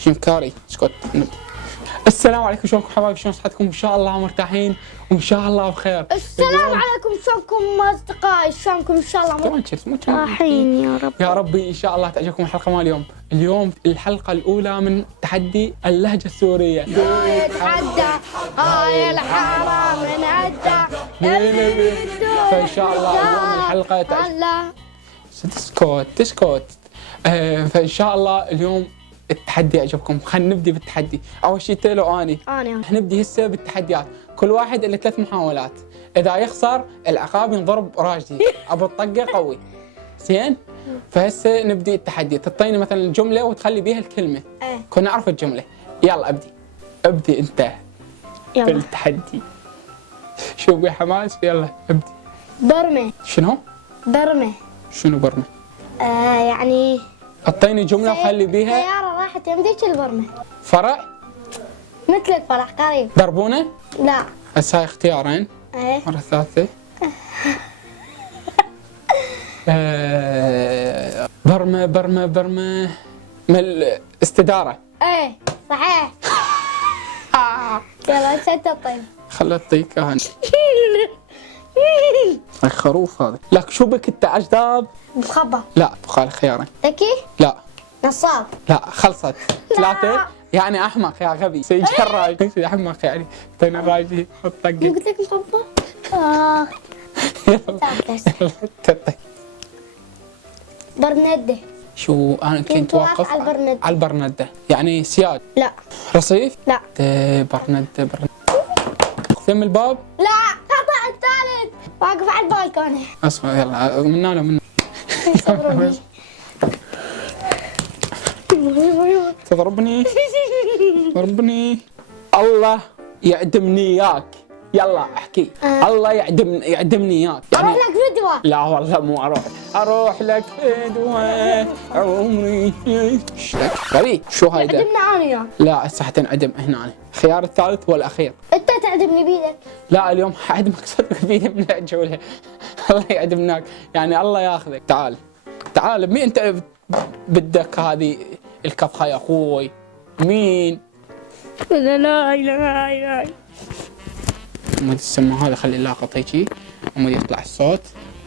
شنكاري اسكت. السلام عليكم، شلونكم حبايبي؟ شلون صحتكم؟ ان شاء الله مرتاحين وان شاء الله بخير. السلام عليكم، شلونكم اصدقائي؟ شلونكم؟ ان شاء الله مرتاحين يا رب. يا ربي ان شاء الله تعجبكم الحلقه مال اليوم الحلقه الاولى من تحدي اللهجه السوريه. يتحدى هاي الحرام نعدى فان شاء الله اليوم الحلقه تسكت. فان شاء الله اليوم التحدي يعجبكم. خلينا نبدي بالتحدي. اول شيء تيلو اني نبدي هسه بالتحديات. كل واحد له 3 محاولات. اذا يخسر العقاب ينضرب راجلي ابو الطقه قوي. زين؟ فهسه نبدي التحدي. تعطيني مثلا جمله وتخلي بيها الكلمه. كنا نعرف الجمله. يلا ابدي انت يلا بالتحدي. شوف يا حماس، يلا ابدي. برمه. شنو؟ برمه. شنو برمه؟ يعني اعطيني جمله وخلي بيها. سيارة راحت يمديك البرمه. فرع؟ مثل الفرح قريب. دربونه؟ لا. هسه هاي اختيارين. مرة ثالثة. برمة مال استدارة. صحيح. يلا انت طيب. خلي اعطيك انا. الخروف هذا. لك شو بك انت اجداب؟ مخبى. لا بخالي خيارين. ذكي؟ لا. نصاب؟ لا خلصت. 3 يعني احمق يا غبي. سيجي الراجل احمق يعني. اعطيني الراجل الطقة. قلت لك مخبى؟ يلا. برندة. شو انا كنت واقف على البرندة يعني سياد. لا. رصيف؟ لا. برندة. ثم الباب؟ لا. خطأ الثالث. واقف على البالكونة. اسمع يلا من تضربني. الله يعدمني اياك. يلا احكي. الله يعدمني اياك. اروح لك فدوة. لا والله مو اروح لك فدوة عمري. غبي شو هيدا؟ يعدمنا انا وياك. لا هسه حتنعدم هنا. الخيار الثالث والاخير. انت تعدمني بيدك. لا اليوم حعدمك صدق بيدي من الجولة. الله يعدمناك يعني الله ياخذك. تعال مين انت بدك هذه الكفخه يا اخوي؟ مين؟ لا. مود السماعة هذا خلي اللاقط هيجي ومود يطلع الصوت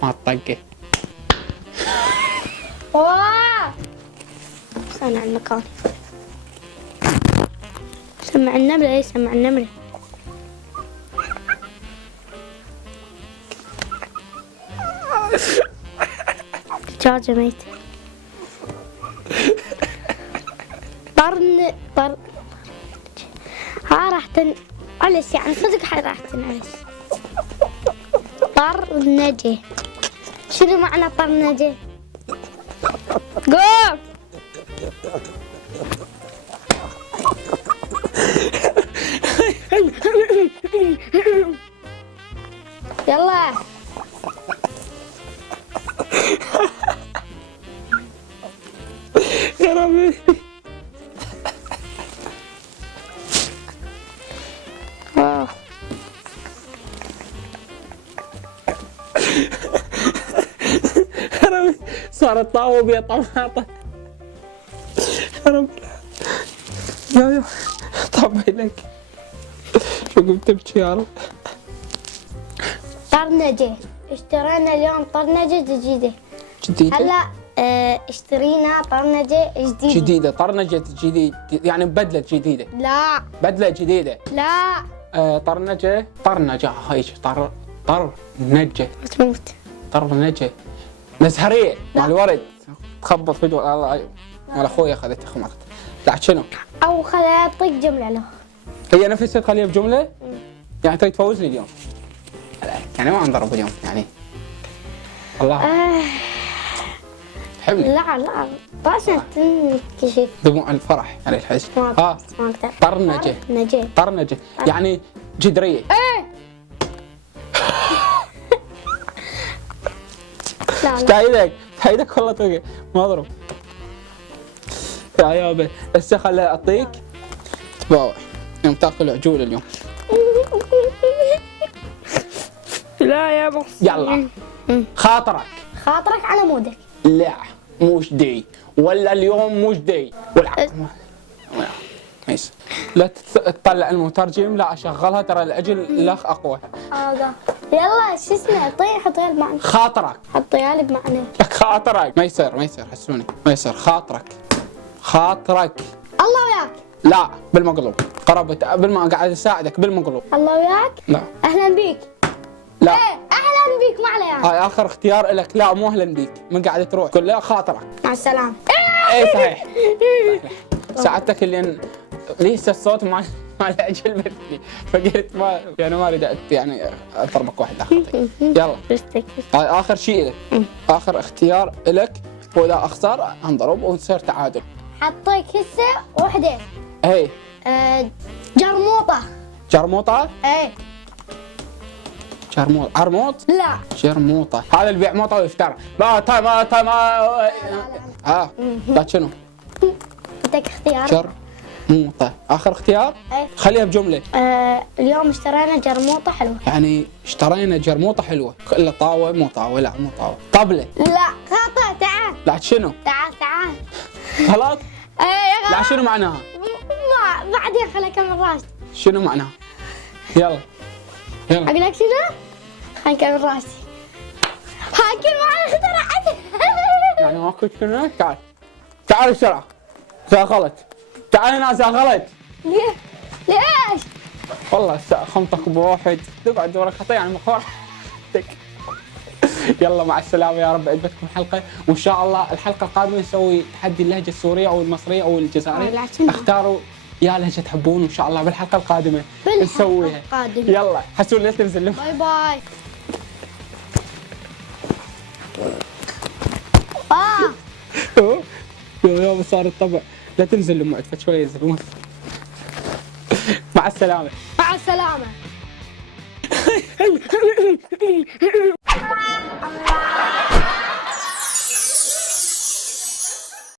ما تطقه. واه سمع المكان. سمع النملة. سمع النملة. دجاجة ميتة. ها راح معلش يعني صدق راح تنعس. طرنجة. شنو معنى طرنجة؟ قوم. يلا. يا ربي. صارت طاوب يا طماطة. يا رب يا طبعي لك. شو قمت تبكي يا رب؟ طرنجة. اشترينا اليوم طرنجة جديدة. هلا اشترينا طرنجة جديدة. طرنجة جديد يعني بدلة جديدة. لا. بدلة جديدة. لا. طرنجة هايش طرنجة. تموت. طرنجة مزهرية مال ورد. تخبط فجوة الله مال اخوي اخذت خمرت. لا شنو؟ او خليها اعطيك جملة له. هي نفسها تخليها بجملة؟ يعني تريد تفوزني اليوم. يعني ما انضرب اليوم يعني. الله. تحبني؟ لا بس تنكشف. دموع الفرح على الحزن. ما اقدر. طرنجة يعني جدرية. لا. تايدك والله توقع ما اضرب. يا يابا هسه خليني اعطيك تباوع يوم تاكل عجول اليوم. لا يا بخ. يلا خاطرك على مودك. لا مجدي ولا اليوم مجدي ميس لا تطلع المترجم، لا اشغلها ترى الاجل الاخ اقوى. هذا يلا شو اسمه طيب حطيها بمعنى خاطرك، حطيها لي بمعنى خاطرك. ميسر حسوني ميسر خاطرك. الله وياك. لا بالمقلوب، قربت قاعد اساعدك بالمقلوب. الله وياك. لا اهلا بيك. لا ايه اهلا بيك ما عليه يعني. هاي اخر اختيار لك. لا مو اهلا بيك، من قاعد تروح قول لا خاطرك. مع السلامه. ايه صحيح. ساعدتك اللي ليس الصوت مع الاجل مثلي، فقلت ما يعني ما اريد يعني اضربك واحده خطي. يلا هاي اخر شيء لك، اخر اختيار لك، واذا اخسر انضرب ونصير تعادل. حطيك هسه وحده. ايه جرموطه. جرموطه؟ ايه عرموط؟ لا جرموطه، هذا اللي بيع موطه ويفترى. ما لا شنو؟ حطيك اختيار. جرموطه اخر اختيار؟ ايه خليها بجمله. اليوم اشترينا جرموطه حلوه. يعني اشترينا جرموطه حلوه، الا طاوه مو طاوه، لا مو طاوه، طبله. لا خطأ. تعال لا شنو؟ تعال غلط؟ ايه لا شنو معناها؟ ما بعدين خليني اكمل راسي. شنو معناها؟ يلا اقول لك شنو؟ خليني اكمل راسي. هاي كلمة اخترعتها. يعني ماكو شنو؟ تعال بسرعه. زاغلت. تعال هنا زاغلت. ليش؟ والله خمطك بواحد، تقعد ورا خطيه يعني مخور. يلا مع السلامه، يا رب عجبتكم الحلقه، وان شاء الله الحلقه القادمه نسوي تحدي اللهجه السوريه او المصريه او الجزائريه. اختاروا يا لهجه تحبون، وان شاء الله بالحلقه القادمه نسويها. يلا حسون لا تنزل. باي باي. يوم صار الطبع لا تنزل لمعد فشويه ينزلون. مع السلامه. مع السلامه.